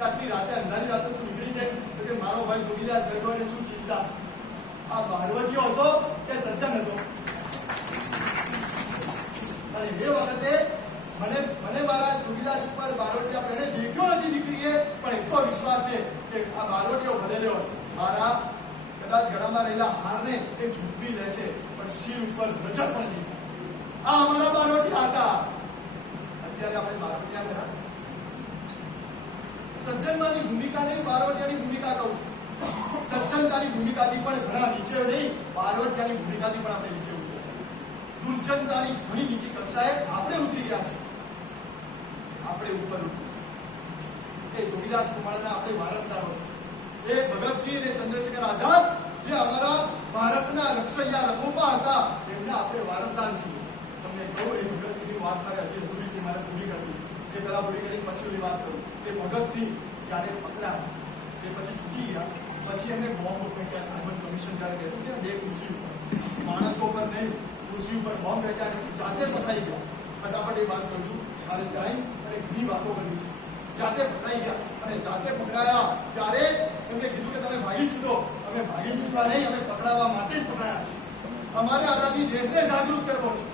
કે આટલી રાતે અંધારી રાતે તું નીકળી છે તો કે મારો ભાઈ જોગીદાસ બેઠો અને શું ચિંતા છે? આ બારવટીયો હતો કે સજ્જન હતો? અને એ વખતે મને મારા જોગીદાસ ઉપર બારવટીયા પહેણે દેખ્યો નથી દીકરીએ, પણ એટલો વિશ્વાસ છે કે આ બારવટીયો ભલેલો મારા કદાચ ગળામાં રહેલા હારને એ ઝૂંટવી લેશે, પણ શિર ઉપર નજર પણ નહીં. આ અમારા બારવટીયા હતા. અત્યારે આપણે બારવટીયા કર્યા. સજ્જનમાંની ભૂમિકા નહીં, બારવટીયાની ભૂમિકા કહું છું. સજ્જનતાની ભૂમિકાથી પણ ઘણા નીચે નહીં, બારવટીયાની ભૂમિકાથી પણ આપણે નીચે ઉતર્યા. દુર્જનતાની ઘણી નીચી કક્ષાએ આપણે ઉતરી ગયા છે. આપણે ઉપર એ જોગીદાસ કુમારના આપણે વારસદારો છે. એ ભગતસિંહ અને ચંદ્રશેખર આઝાદ જે અમારા ભારતના રક્ષૈયા રઘોપા હતા, એમના આપણે વારસદાર છીએ. તમને કહું, એ ભગતસિંહની વાત મારે હજી અધૂરી છે, મારે પૂરી કરવી. એ પહેલા પૂરી કરીને પછી ઓલી વાત કરું. એ ભગતસિંહ જ્યારે પકડાયા, એ પછી છૂટી ગયા, પછી એમને બોમ્બ ફેંક્યા. સાયમન કમિશન જ્યારે બેઠું કે બે ખુરશી ઉપર, માણસો પર નહીં, ખુરશી ઉપર બોમ્બ ફેંક્યા, જાતે પકડાઈ ગયા. ફટાફટ એ વાત કરું છું, મારે ટાઈમ અને ઘણી વાતો કરવી છે. જાતે પકડાઈ ગયા, અને જાતે પકડાયા ત્યારે એમને કીધું કે તમે ભાગી છૂટો. અમે ભાગી છૂટવા નહીં, અમે પકડાવવા માટે જ પકડાયા છીએ. અમારે આનાથી દેશને જાગૃત કરવો છે.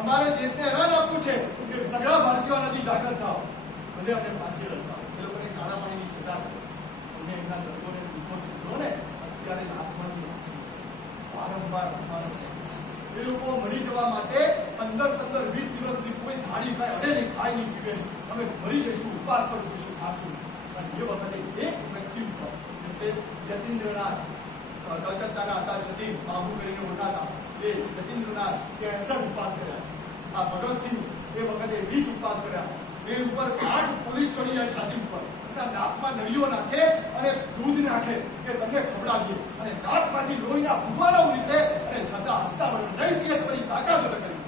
અમારે દેશને એલાન આપવું છે કે સગળા ભારતીયો આનાથી જાગૃત થાઓ. ભલે અમને ફાંસી લગાવો, એ લોકોને કાળા પાણીની સજા કરો. અમને એમના દર્દોને દુઃખો શીખો ને. અત્યારે આત્માની આંસુ વારંવાર આપવાનો છે. એ લોકો મરી જવા માટે 15-20 દિવસ સુધી કોઈ થાળી ખાય, અડે નહીં, ખાય નહીં, પીવે નહીં. અમે મરી જઈશું, ઉપવાસ પર જઈશું, ખાશું. અને એ વખતે એક વ્યક્તિ ઉપર, એટલે યતીન્દ્રનાથ, કલકત્તાના હતા જતીન બાબુ કરીને ઓળખાતા, એ યતીન્દ્રનાથ 63 ઉપવાસ કર્યા છે. આ ભગતસિંહ એ વખતે 20 ઉપવાસ કર્યા છે. એ ઉપર 8 પોલીસ ચડી જાય છાતી ઉપર, નાકમાં નળીઓ નાખે અને દૂધ નાખે કે તમને ખવડાવીએ, અને નાકમાંથી લોહીના ફૂટવાના રીતે, અને છતાં હસતા નહીં પીએ તમારી તાકાત કરી.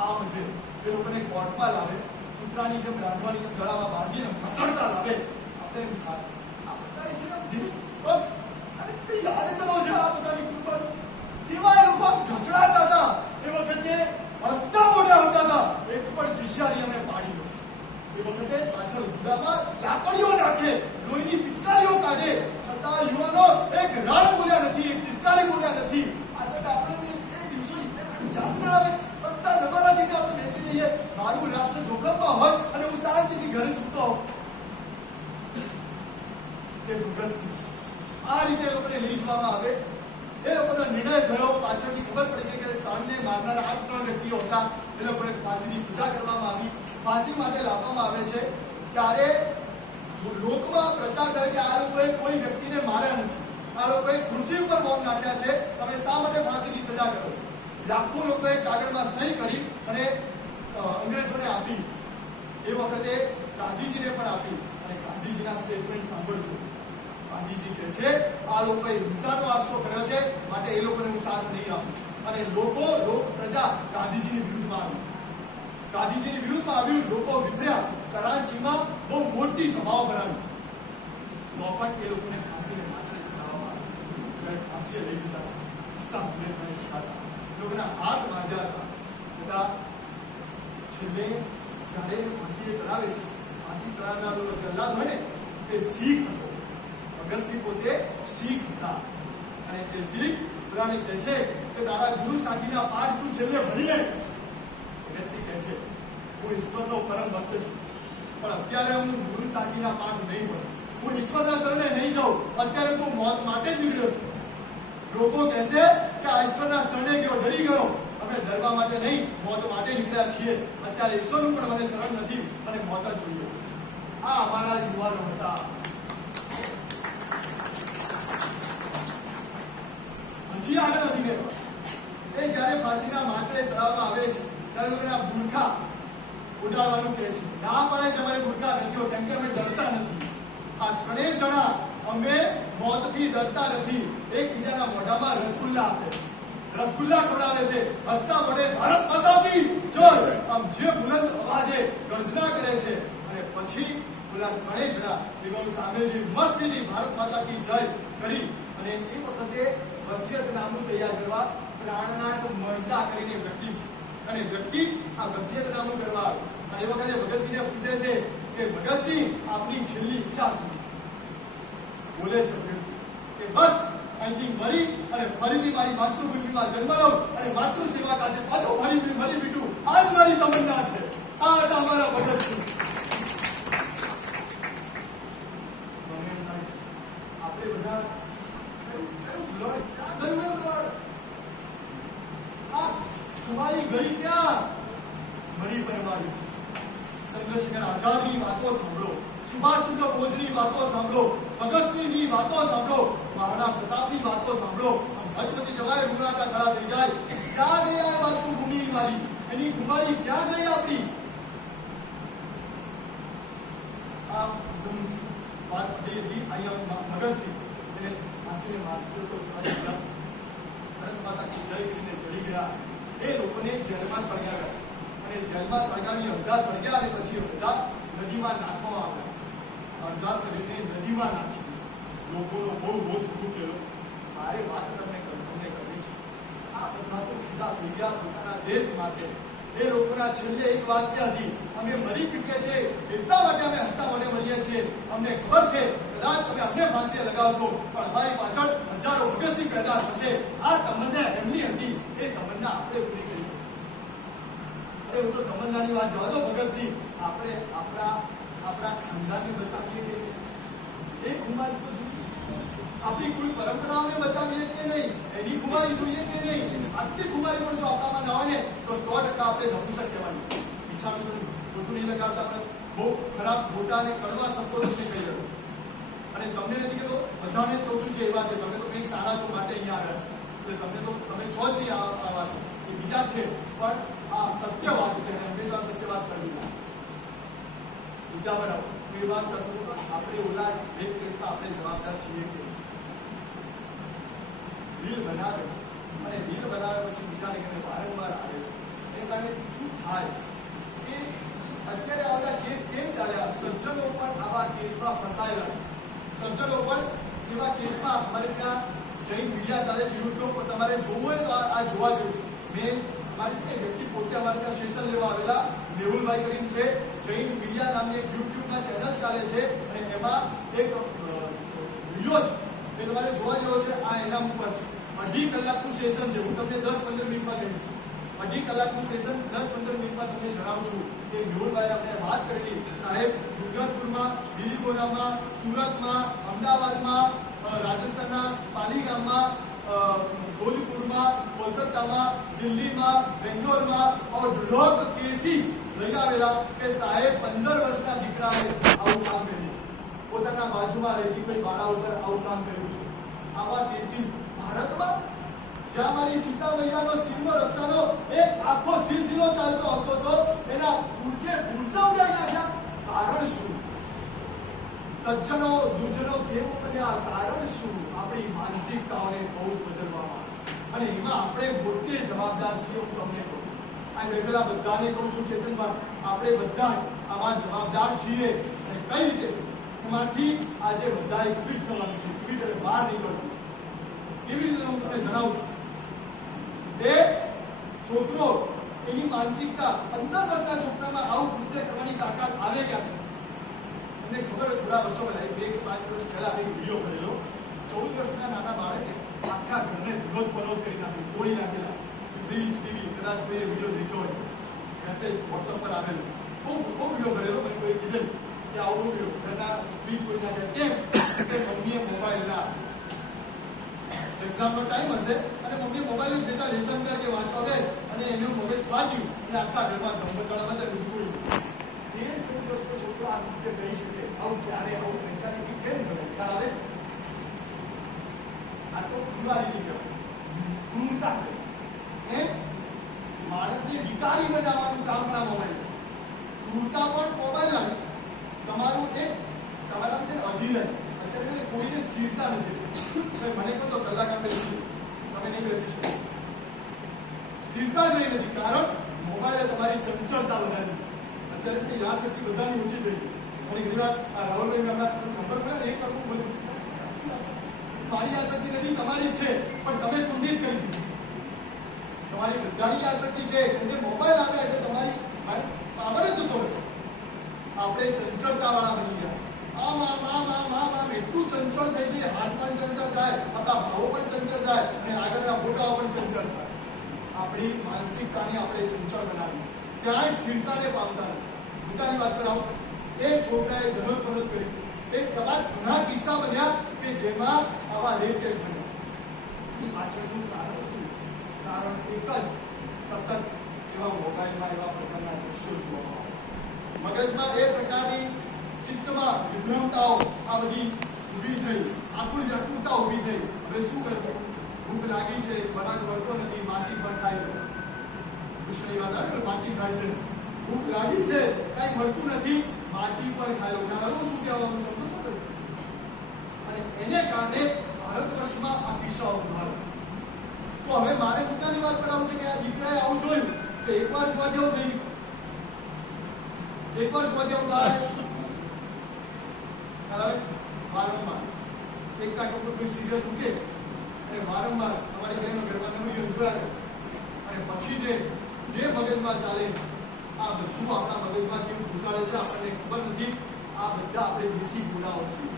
આમ છે એ લોકોને કોર્ટમાં લાવે, કૂતરાની જેમ રાંધવાની જેમ ગળામાં બાંધીને મસળતા લાવે. આપણે એમ થાય આ બધાની છે ને દેશ, બસ અને યાદ કરો છે આ બધાની કૃપાનું. કેવા એ લોકો ઢસડાતા હતા. એ વખતે હસતા મોઢે આવતા હતા. એક પણ જિસ્યારી અમે પાડી નથી. એ વખતે પાછળ ગુદામાં લાકડીઓ નાખે, લોહીની પિચકારીઓ કાઢે, છતાં યુવાનો એક રાડ બોલ્યા નથી, એક ચિસ્કારી બોલ્યા નથી. આજે આપણે એ દિવસો યાદ ના આવે. બધા ડબાલા થઈને આપણે બેસી જઈએ, મારું રાષ્ટ્ર જોખમમાં હોય અને હું શાંતિથી ઘરે સૂતો હોઉં. એ ભગતસિંહ આ રીતે એ લોકોને લઈ જવામાં આવે. એ લોકોનો નિર્ણય થયો, પાછળથી ખબર પડી કે સામને મારનારા 8 વ્યક્તિઓ હતા. એ લોકોને ફાંસીની સજા કરવામાં આવી. ફાંસી માટે લાવવામાં આવે છે ત્યારે લોકમાં પ્રચાર કરે કે આ લોકોએ કોઈ વ્યક્તિને માર્યા નથી, આ લોકોએ ખુરશી ઉપર બોમ્બ નાખ્યા છે, તમે શા માટે ફાંસીની સજા કરો છો? લાખો લોકોએ કાગળમાં સહી કરી અને અંગ્રેજોને આપી. એ વખતે ગાંધીજીને પણ આપી. અને ગાંધીજીના સ્ટેટમેન્ટ સાંભળજો. ગાંધીજી કહે છે આ લોકોએ હિંસાનો આશરો કર્યો છે, માટે એ લોકોને હું સાથ નહીં આપું. અને પ્રજા ગાંધીજીની વિરુદ્ધમાં આવી. ગાંધીજીની વિરુદ્ધમાં આવ્યું. લોકો વિફર્યા. કરાંચીમાં બહુ મોટી સભાઓ કરાવી. તો પણ એ લોકોને ફાંસીને માત્ર ચડાવવામાં આવી. ફાંસીએ લઈ જતા હતા. લોકોના હાથ બાંધ્યા હતા. છતાં છેલ્લે જ્યારે ફાંસીએ ચડાવે છે, ફાંસી ચડાવનારો જલ્લાદ હોય ને, એ શીખ હતો. ભગતસિંહ પોતે શીખ હતા. અને એ શીખ પુરાણે કહે છે કે તારા ગુરુ સાખીના પાઠ તું છેલ્લે ભણી લે. ભગતસિંહ કહે છે હું ઈશ્વરનો પરમ ભક્ત છું, પણ અત્યારે હું ગુરુ સાખીના પાઠ નહીં ભણું. હું ઈશ્વરના શરણે નહીં જાઉં. અત્યારે તું મોત માટે જ નીકળ્યો છું. લોકો કહેશે કે આ ઈશ્વરના શરણે ગયો, ડરી ગયો. અમે ડરવા માટે નહીં, મોત માટે નીકળ્યા છીએ. અત્યારે ઈશ્વરનું પણ મને શરણ નથી, અને મોત જ જોઈએ. આ અમારા યુવાનો હતા. હજી આગળ વધીને એ જ્યારે ફાંસીના માંચડે ચડાવવામાં આવે છે ત્યારે લોકોને આ બુરખા ઉડાડવાનું કહે છે. ના પડે છે અમારે બુરખા નથી, કેમ કે અમે ડરતા નથી. આ 3 જણા અમે મોતથી ડરતા નથી. એકબીજાના મોઢામાં રસગુલ્લા આપે, રસગુલ્લા ખવડાવે છે. હસતા મોઢે ભારત માતા કી જય આમ જે બુલંદ અવાજે ગર્જના કરે છે. અને પછી પેલા 3 જણા એ સામે જે મસ્તીથી ભારત માતા કી જય કરી. અને એ વખતે વસિયતનામું તૈયાર કરવા પ્રાણનાથ મહેતા કરીને વ્યક્તિ છે. અને વ્યક્તિ આ વસિયતનામું કરવા આવે. અને એ વખતે ભગતસિંહને પૂછે છે કે કે ભગતસિંહ આપણી છેલ્લી ઈચ્છા સુધી બોલે છે ભગતસિંહ કે બસ અહીંથી મરી અને ફરીથી મારી માતૃભૂમિમાં જન્મ લઉં અને માતૃ સેવા કાજે પાછો ફરી બીટું આ જ મારી તમન્ના છે. આ હતા અમારા ભગતસિંહ. મને એમ થાય છે આપણે બધા કયું બ્લડ ક્યાં ગયું એ બ્લડ? આ તમારી ગઈ ક્યાં? મરી પરમારી છે. ચંદ્રશેખર આઝાદની વાતો સાંભળો, સુભાષચંદ્ર બોઝની વાતો સાંભળો, ભગતસિંહની વાતો સાંભળો, મહારાણા પ્રતાપની વાતો સાંભળો. હચમચી જવાય, રૂડાતા ખડા થઈ જાય. ક્યાં ગઈ આ માતૃભૂમિ મારી? એની કુમારી ક્યાં ગઈ આપણી? આ ઉધમસિંહ વાત થઈ હતી. અહીંયા ભગતસિંહ એને ફાંસીને માર્યો તો ચડી ગયા. ભારત માતા કી જય કરીને ચડી ગયા. એ લોકોને જેલમાં સળગાવ્યા છે અને જેલમાં સળગાવી અડધા સળગ્યા અને પછી અડધા નદીમાં નાખવામાં આવ્યા. અડધા શરીરને નદીમાં નાખી. લોકોનો બહુ રોષ ફૂટેલો. મારે વાત તમને કરવી છે. આ બધા તો ફિદા થઈ ગયા પોતાના દેશ માટે. એ લોકોના છેલ્લે એક વાક્ય હતી, અમે મરી ચૂક્યા છે એટલા માટે અમે હસતા મોઢે મરીએ છીએ. અમને ખબર છે કદાચ તમે અમને ફાંસીએ લગાવશો પણ અમારી પાછળ હજારો ભગતસિંહ પેદા થશે. આ તમન્ના એમની હતી, એ તમન્ના આપણે પૂરી કરી. અરે હું તો તમન્નાની વાત જવા દો. ભગતસિંહ આપણે આપણા ખાનદાનને બચાવીએ કે નહીં? એ કુમારી તો જોઈએ. આપણી કુળ પરંપરાઓને બચાવીએ કે નહીં? એની કુમારી જોઈએ કે નહીં? આટલી કુમારી પણ જો આપણામાં ના હોય ને તો 100% આપણે નપુંસક કહેવાની. ઈચ્છાનું ખોટું નહીં લગાવતા. આપણે બહુ ખરાબ ખોટા અને કડવા શબ્દો તમને કહી રહ્યો અને તમને નથી કહેતો, બધાને જ કહું છું જે એવા છે. તમે તો કંઈક સારા છો માટે અહીંયા આવ્યા છો એટલે તમે છો જ નહીં આ વાત. એ બીજા જ છે પણ આ સત્ય વાત છે અને હંમેશા સત્ય વાત કરવી ના. મુદ્દા પર આવો. હું એ વાત કરતો હતો આપણે ઓલા રેપ કેસમાં આપણે જવાબદાર છીએ કે રીલ બનાવે છે અને રીલ બનાવ્યા પછી બીજા લેખને વારંવાર આવે છે. એ કારણે શું થાય કે અત્યારે આવા કેસ કેમ ચાલ્યા? સજ્જનો પણ આવા કેસમાં ફસાયેલા છે. સજ્જનો પણ એવા કેસમાં અમારે ત્યાં જૈન મીડિયા ચાલે છે, યુટ્યુબ પર તમારે જોવું હોય તો આ જોવા જેવું છે. મેં અમારી છે વ્યક્તિ પોતે અમારે ત્યાં સેશન લેવા આવેલા મેહુલભાઈ કરીને છે. જૈન મીડિયા નામની એક યુટ્યુબમાં ચેનલ ચાલે છે અને એમાં એક વિડીયો છે એ તમારે જોવા જેવો છે. આ એના ઉપર છે. 2.5 કલાકનું સેશન છે. હું તમને 10-15 મિનિટમાં કહીશ. 2.5 કલાકનું સેશન 10-15 મિનિટમાં તમને જણાવું છું કે મેહુલભાઈ આપણે વાત કરેલી. સાહેબ ડુંગરપુરમાં, બિલીબોરામાં, સુરતમાં, અમદાવાદમાં, રાજસ્થાનના પાલીગામમાં, જોધપુરમાં, કોલકાતામાં, દિલ્હીમાં, બેંગ્લોરમાં અઢળક કેસીસ લઈ આવેલા કે સાહેબ 15 વર્ષના દીકરાએ આવું કામ કર્યું છે. પોતાના બાજુમાં રહેતી કોઈ બાળા ઉપર આવું કામ કર્યું છે. આવા કેસીસ ભારતમાં જ્યાં મારી સીતા મૈયાનો સિંહનો રક્ષાનો એક આખો સિલસિલો ચાલતો હતો તો એના ગુરજા ઉડાઈ નાખ્યા. કારણ શું? સજ્જનો દુર્જનો કેમ બન્યા? કારણ શું? આપણી માનસિકતાઓને બહુ જ બદલવામાં અને એમાં આપણે પોતે જવાબદાર છીએ. હું તમને કહું છું, આ બેઠેલા બધાને કહું છું, ચેતનભાઈ આપણે બધા જ આમાં જવાબદાર છીએ. અને કઈ રીતે એમાંથી આજે બધાએ ફિટ થવાનું છે, ફિટ એટલે બહાર નીકળવું છે. કેવી રીતે હું તમને જણાવું છું. એ છોકરો એની માનસિકતા 15 વર્ષના છોકરામાં આવું કૃત્ય કરવાની તાકાત આવે ક્યાંથી? તમને ખબર હોય થોડા વર્ષો પહેલા 2 કે 5 વર્ષ પહેલા એક વિડીયો કરેલો. 14 વર્ષના નાના બાળકે આખા ઘરને ધુલોત કરી નાખી, તોડી નાખેલા. રીલ્સ ટીવી કદાચ કોઈ વિડીયો દેખ્યો હોય, મેસેજ વોટ્સઅપ પર આવેલો. બહુ વિડીયો કરેલો. મને કોઈ કીધેલું કે આવું વિડીયો ઘરના ફ્રીજ તોડી નાખ્યા. કેમ? કે મમ્મીએ મોબાઈલ ના એક્ઝામનો ટાઈમ હશે અને મમ્મી મોબાઈલ દેતા લેસન કર કે વાંચવા બેસ અને એનું મગજ ફાટ્યું અને આખા ઘરમાં ધમપચાળામાં ચાલી નીકળ્યું. 13-14 વર્ષનો છોકરો આ રીતે કહી શકે? આવું ક્યારે આવું મેન્ટાલિટી કેમ કરે? ખ્યાલ આવે છે? આ તો ક્રુઆલિટી કહેવાય, ક્રૂરતા કહેવાય. માણસને વિકારી બનાવવાનું કામ ના મોબાઈલ. ક્રૂરતા પણ મોબાઈલ આવે. તમારું એક તમારા છે અધીરજ. અત્યારે કોઈને સ્થિરતા નથી. મને કહો તો કલાક આપણે તમે નહીં બેસી શકો. સ્થિરતા જ રહી નથી. કારણ મોબાઈલે તમારી ચંચળતા વધારી. અત્યારે યાદશક્તિ બધાની ઓછી થઈ ગઈ. અને ઘણી વાર આ રાહુલભાઈ નંબર મળે એક કરવું બોલું મારી આસક્તિ નથી, તમારી છે પણ તમે કુંડિત કરી દીધી. તમારી બધાની આસક્તિ છે કેમ કે મોબાઈલ આવે એટલે તમારી પાવર જ જતો રહે. આપણે ચંચળતાવાળા બની ગયા છે. આમ એટલું ચંચળ થઈ જઈએ, હાથ પણ ચંચળ થાય, આપણા ભાવો પણ ચંચળ થાય અને આગળના ફોટાઓ પણ ચંચળ થાય. આપણી માનસિકતાને આપણે ચંચળ બનાવી છે, ક્યાંય સ્થિરતાને પામતા નથી. મુદ્દાની વાત કરાવો, એ છોકરાએ ગલત પરત કરી, એ ઘણા કિસ્સા બન્યા કે જેમાં આવા રેપ કેસ બન્યા. પાછળનું કારણ શું? કારણ એક જ, સતત એવા મોબાઈલમાં એવા પ્રકારના દ્રશ્યો જોવા આવે, મગજમાં એ પ્રકારની ચિત્તમાં વિભ્રમતાઓ આ બધી ઊભી થઈ, આકુળ વ્યાકુળતા ઊભી થઈ. હવે શું કરવું? ભૂખ લાગી છે, ખોરાક મળતો નથી, માટી પર ખાય છે. કૃષ્ણની વાત આવે, માટી ખાય છે. ભૂખ લાગી છે, કઈ મળતું નથી, માટી પર ખાય લો. શું કહેવાનું સમજો છો? અને એને કારણે ભારત વર્ષમાં આ કિસ્સાઓ બન્યા. તો હવે મારે મુદ્દાની વાત કરાવું છે કે આ દીકરાએ આવું જોયું તો એકવાર જોવા જેવું થઈ ગયું, એકવાર જોવા જેવું થાય. વારંવાર એક કાંઈ કોઈ સિરિયલ મૂકે અને વારંવાર અમારી બહેનો ઘરમાં નમરીઓ જોયા કરે અને પછી જે મગજમાં ચાલે આ બધું આપણા મગજમાં કેવું ઘુસાડે છે આપણને ખબર નથી. આ બધા આપણે દેશી ગુનાઓ છીએ.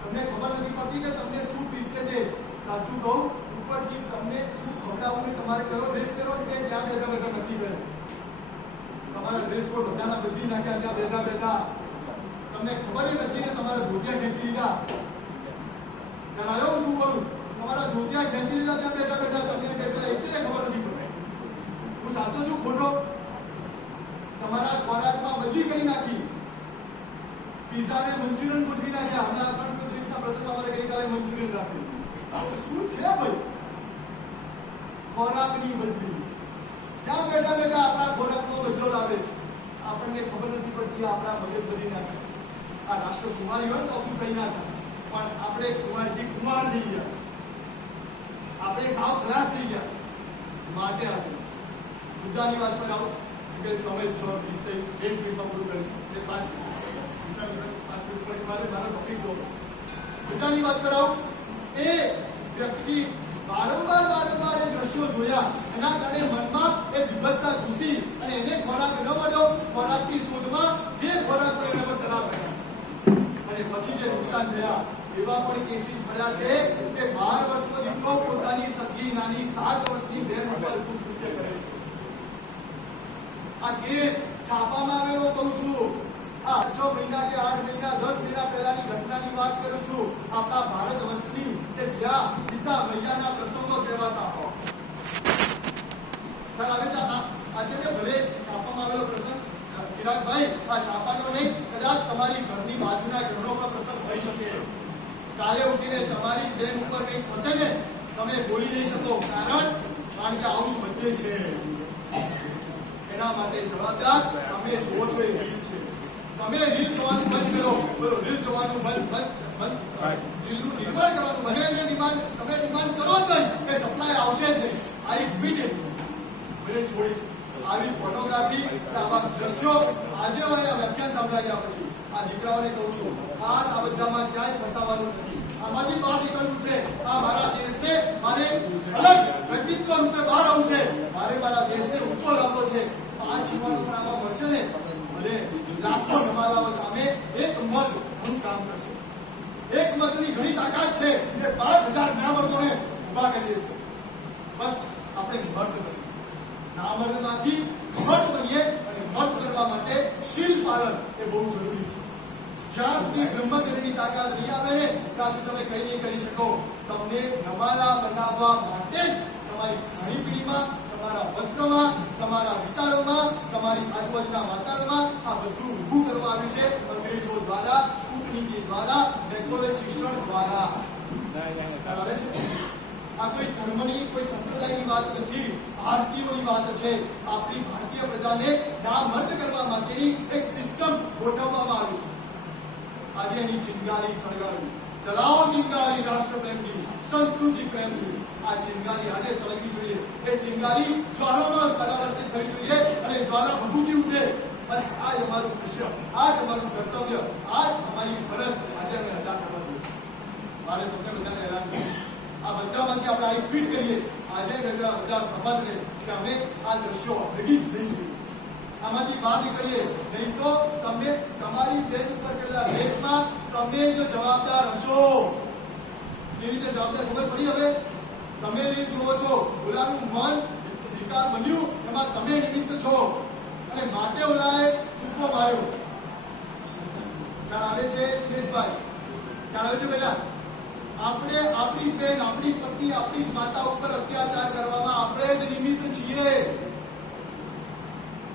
તમને ખબર નથી પડતી કે તમને શું પીસે છે. સાચું કહું, ઉપરથી તમને શું ખવડાવવું, તમારે કયો ડ્રેસ પહેરવો કે ત્યાં બેઠા બેઠા નક્કી કરે. તમારા ડ્રેસ કોડ બધાના બદલી નાખ્યા ત્યાં બેઠા બેઠા. તમને ખબર નથી ને તમારા ધોતિયા ખેંચી લીધા. શું બોલું? તમારા ધોતિયા ખેંચી લીધા ત્યાં બેઠા બેઠા. તમને બેઠા એકને ખબર નથી પડતી. હું સાચો છું ખોટો? તમારા ખોરાકમાં બદલી કરી નાખી. પીઝા ને મંચુરિયન ગોઠવી નાખ્યા. હમણાં પણ દિવસના પ્રસંગમાં અમારે ગઈકાલે મંચુરિયન રાખ્યું. શું છે ભાઈ? ખોરાકની બદલી. ત્યાં બેઠા બેઠા આપણા ખોરાકનો બદલો લાવે છે. આપણને ખબર નથી પડતી આપણા મગજ બદલી નાખે. આ રાષ્ટ્રકુમારી હોય તો આપણું કઈ ના થાય, પણ આપણે કુમારથી કુમાર થઈ ગયા, આપણે સાવ ખલાસ થઈ ગયા. માટે આપણે મુદ્દાની વાત પર આવો કે સમય 6:20 થઈ, 1 મિનિટમાં પૂરું કરીશું. 5 મિનિટ પર મારો ટોપિક દો. મુદ્દાની વાત પર આવો. એ વ્યક્તિ વારંવાર એ દ્રશ્યો જોયા, એના કારણે મનમાં એ વિભત્સતા ઘૂસી અને એને ખોરાક ન મળ્યો. ખોરાકની શોધમાં જે ખોરાક પર એના પર તલાવ કર્યા અને પછી જે નુકસાન થયા એવા પણ કેસીસ થયા છે કે 12 વર્ષનો દીકરો પોતાની સગી નાની 7 વર્ષની બહેન ઉપર કૃત્ય કરે છે. આ કેસ છાપામાં આવેલો કહું છું. આ 6 મહિના કે 8 મહિના 10 મહિના પહેલાની ઘટનાની વાત કરું છું. આપણા ભારત વર્ષની કે જ્યાં સીતા મૈયાના પ્રસંગો કહેવાતા હોય. ખ્યાલ આવે છે? આજે ભલે છાપામાં આવેલો પ્રસંગ, ચિરાગભાઈ, આ છાપાનો નહીં, કદાચ તમારી ઘરની બાજુના ઘરનો પણ પ્રસંગ થઈ શકે. કાલે ઉઠીને તમારી જ બેન ઉપર કંઈક થશે ને, તમે બોલી નહીં શકો. કારણ કે આવું બધે છે. એના માટે જવાબદાર તમે જુઓ છો એ રીલ છે. તમે રીલ જોવાનું બંધ કરો. રીલ જોવાનું બંધ રીલનું નિર્માણ કરવાનું બને ને ડિમાન્ડ તમે ડિમાન્ડ કરો જ નહીં કે સપ્લાય આવશે જ નહીં. I quit it. મને છોડીશ આવી ફોટોગ્રાફી, આવા દ્રશ્યો. આજે હું અહીંયા વ્યાખ્યાન સાંભળ્યા પછી આ દીકરાઓને કહું છું, ખાસ આ બધામાં ક્યાંય ફસાવાનું નથી. આમાંથી બહાર નીકળવું છે. આ મારા દેશને મારે અલગ વ્યક્તિત્વ રૂપે બહાર આવવું છે. મારે મારા દેશને ઊંચો લાવવો છે. 5 યુવાનો પણ આમાં મળશે ને, ભલે લાખો નમાલાઓ સામે એક મત હું કામ કરશે. એક મતની ઘણી તાકાત છે કે 5000 નામર્દોને ઉભા કરી દેશે. બસ આપણે મર્દ બનીએ, નામર્દમાંથી મર્દ બનીએ. અને મર્દ કરવા માટે શીલ પાલન એ બહુ જરૂરી છે. જ્યાં સુધી બ્રહ્મચર્યની તાકાત નહીં આવે ને ત્યાં સુધી તમે કંઈ નહીં કરી શકો. તમને નમાલા બનાવવા માટે જ તમારી ખાણીપીણીમાં, તમારા વસ્ત્રમાં, તમારા વિચારોમાં, તમારી આજુબાજુના વાતાવરણમાં આ બધું ઊભું કરવા આવ્યું છે અંગ્રેજો દ્વારા, કૂટનીતિ દ્વારા, રેગ્યુલર શિક્ષણ દ્વારા. આ કોઈ ધર્મની, કોઈ સંપ્રદાયની વાત નથી, ભારતીયોની વાત છે. આપણી ભારતીય પ્રજાને નામર્દ કરવા માટેની એક સિસ્ટમ ગોઠવવામાં આવી છે. આજે એની ચિંગારી સળગાવી. ચલાવો ચિંગારી રાષ્ટ્રપ્રેમની, સંસ્કૃતિ પ્રેમની. આ ચિંગારી આજે સળગવી જોઈએ. એ ચિંગારી જ્વાળામાં પરાવર્તિત થવી જોઈએ અને જ્વાળા ભભૂકી ઉઠે. બસ આ જ અમારું દૃશ્ય, આ જ અમારું કર્તવ્ય, આ જ અમારી ફરજ આજે અમે અદા કરવા જોઈએ. મારે તમને બધાને એલાન કર્યું, આ બધામાંથી આપણે આ ફીટ કરીએ આજે બધા સમાજને કે અમે આ દ્રશ્યો ભેગી જ નહીં જોઈએ. આમાંથી બહાર નીકળીએ, નહીં તો તમે તમારી પેજ ઉપર કરેલા લેખમાં તમે જ જવાબદાર હશો. કેવી રીતે જવાબદાર ખબર પડી? હવે તમે રીત જુઓ છો, ઓલાનું મન વિકાર બન્યું એમાં તમે નિમિત્ત છો અને માટે ઓલાએ દુખો માર્યો. આવે છે દિનેશભાઈ, ક્યાં આવે છે? પહેલા આપણે આપણી જ બેન, આપણી જ પત્ની, આપણી જ માતા ઉપર અત્યાચાર કરવામાં આપણે જ નિમિત્ત છીએ.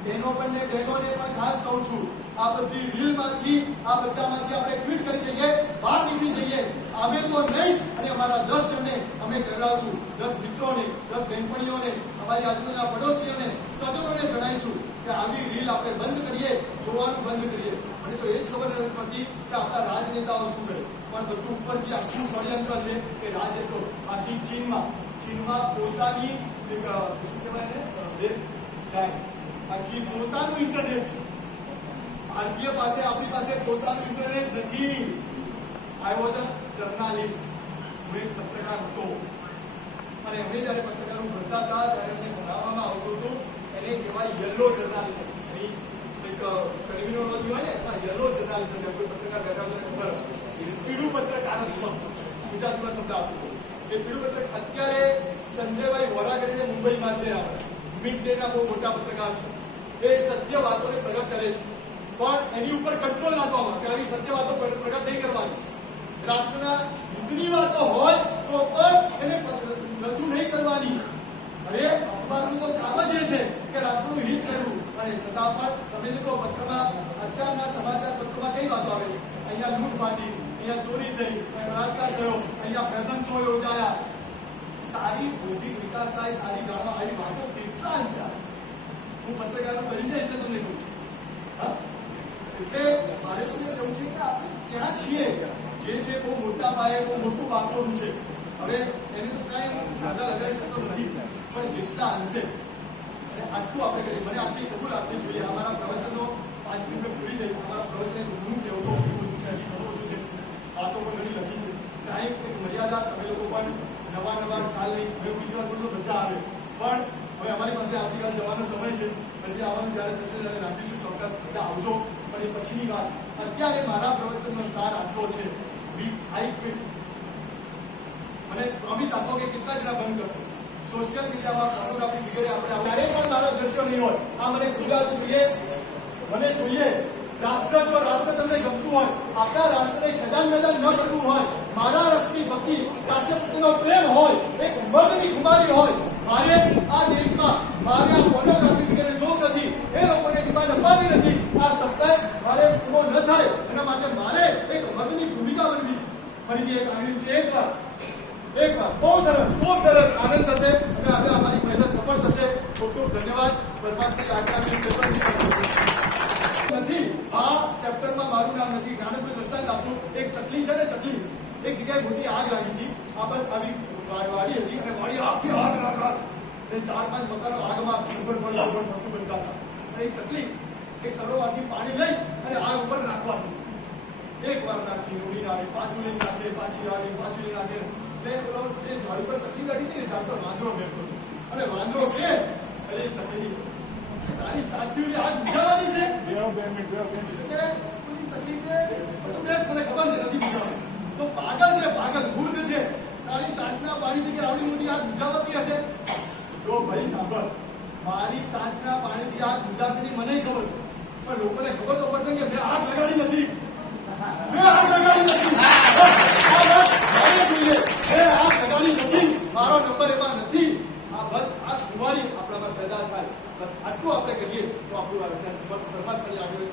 બહેનોને પણ ખાસ કહું છું, આ બધી રીલમાંથી, આ બધામાંથી આપણે ક્વિટ કરી દઈએ, બહાર નીકળી જઈએ. અમે તો નહીં જ, અને અમારા 10 જણને અમે કહેવડાવશું, 10 મિત્રોને, 10 બહેનપણીઓને, અમારી આજુબાજુના પડોશીઓને, સજ્જનોને જણાવીશું કે આવી રીલ આપણે બંધ કરીએ, જોવાનું બંધ કરીએ. મને તો એ જ ખબર નથી પડતી કે આપણા રાજનેતાઓ શું કરે, પણ બધું ઉપરથી આખું ષડયંત્ર છે કે રાજ એટલો આખી ચીનમાં પોતાની એક શું કહેવાય ને જાય આખી પોતાનું ઇન્ટરનેટ છે. ભારતીય પાસે, આપણી પાસે પોતાનું ઇન્ટરનેટ નથી. આઈ વોઝ અ જર્નાલિસ્ટ, હું એક પત્રકાર હતો અને અમે જ્યારે પત્રકારો ભણતા હતા ત્યારે અમને ભણાવવામાં આવતું હતું એને કહેવાય યલો જર્નાલિઝમ. એક ટર્મિનોલોજી હોય ને એમાં યલો જર્નાલિઝમ, કોઈ પત્રકાર બેઠા તમને ખબર હશે, પીળું પત્રકારત્વ ગુજરાતીમાં શબ્દ આપતો. એ પીળું પત્રક અત્યારે સંજયભાઈ વોરા કરીને મુંબઈમાં છે, આપણે મિડ ડેના બહુ મોટા પત્રકાર છે. એ સત્ય વાતોને પ્રગટ કરે છે, પણ એની ઉપર કંટ્રોલ નાખવામાં કે આવી સત્ય વાતો પ્રગટ નહીં કરવાની. રાષ્ટ્રના હિતની વાતો હોય તો પણ એને રજૂ નહીં કરવાની. અરે અખબારનું તો કામ જ એ છે કે રાષ્ટ્રનું હિત કરવું, અને છતાં પણ તમે લોકો પત્રમાં, અત્યારના સમાચાર પત્રોમાં કઈ વાતો આવે? અહીંયા લૂંટ ફાટી, અહીંયા ચોરી થઈ, અહીંયા બળાત્કાર થયો, અહીંયા ફેશન શો યોજાયા. સારી બૌદ્ધિક વિકાસ થાય, સારી જાણવા આવી વાતો કેટલા છે. હું પત્રકારો કરી છે એટલે તમને કહું છું. હા, એટલે મારે તમને કહું છે કે આપણે ક્યાં છીએ, જે છે બહુ મોટા પાયે, બહુ મોટું પાકોનું છે. હવે એને તો કાંઈ હું સાદા લગાવી શકતો નથી, પણ જેટલા અંશે આટલું આપણે કરીએ. મને આટલી કબૂલ આપવી જોઈએ. અમારા પ્રવચનો 5 મિનિટ પૂરી થઈ. અમારા પ્રવચને હું કહેતો બધું છે, હજી ઘણું બધું છે, વાતો પણ ઘણી લખી છે. ટાઈમ એક મર્યાદા, તમે લોકો પણ નવા ખ્યાલ નહીં. હવે બીજી વાર બોલો બધા આવે, પણ હવે અમારી પાસે આવતીકાલ જવાનો સમય છે. પછી આવવાનું જ્યારે થશે ત્યારે રાખીશું, ચોક્કસ બધા આવજો. પણ એ પછીની વાત. અત્યારે મારા પ્રવચનનો સાર આટલો છે. I quit. મને પ્રોમિસ આપો કે કેટલા જણા બંધ કરશે? સોશિયલ મીડિયામાં ફોટોગ્રાફી વગેરે આપણે ક્યારેય પણ મારા દ્રશ્યો નહીં હોય. આ મને ગુજરાત જોઈએ, મને જોઈએ. રાષ્ટ્ર, જો રાષ્ટ્ર તમને ગમતું હોય, આપણા રાષ્ટ્રને ખેદાન મેદાન ન કરવું હોય, મારા રાષ્ટ્રની ભક્તિ, રાષ્ટ્ર પ્રત્યેનો પ્રેમ હોય, એક મર્દની ખુમારી હોય, મારે આ દેશમાં મારે આ ફોટોગ્રાફી વગેરે જોવું નથી. એ લોકોને ડિમાન્ડ અપાવી નથી. આ સપ્લાય મારે પૂરો ન થાય એના માટે મારે એક મર્દની ભૂમિકા બનવી છે. ફરીથી એક આવ્યું છે. એકવાર બહુ સરસ આનંદ થશે અને હવે અમારી મહેનત સફળ થશે. ખૂબ ખૂબ ધન્યવાદ. પરમાત્માની આજ્ઞા નથી. આ ચેપ્ટરમાં મારું નામ નથી. નાનકડું દ્રષ્ટાંત આપું. એક ચકલી છે ને, ચકલી એક જગ્યાએ મોટી આગ લાગી હતી. આ બસ આવી વાડી હતી અને વાડી આખી આગ લાગા અને 4-5 મકાનો આગમાં ઉપર બનતા હતા. અને એક ચકલી એક સરોવરથી પાણી લઈ અને આગ ઉપર નાખવા હતી. એક વાર નાખી, ઉડીને આવી, પાછું લઈને નાખે, પાછી આવી, પાછું લઈને નાખે. એટલે જે ઝાડ ઉપર ચકલી બેઠી હતી ને, ઝાડ પર વાંદરો બેઠો હતો. અને વાંદરો કે અરે ચકલી, તારી તાત્યુની આગ બુઝાવવાની છે? ચકલી કે બધું બેસ, મને ખબર છે નથી બુઝાવવાની. તો પાગલ છે, પાગલ મૂર્ખ છે. તારી ચાંચના પાણીથી કે આવડી મોટી આગ બુઝાવતી હશે? જો ભાઈ સાંભળ, મારી ચાંચના પાણીથી આગ બુઝાશે નહીં મને ખબર છે, પણ લોકોને ખબર તો પડશે કે મેં આગ લગાડી નથી. મારો નંબર એમાં નથી. આ બસ આ ખુમારી આપણામાં પેદા થાય, બસ આટલું આપણે કરીએ તો આપણું પરમાત્માની આગળ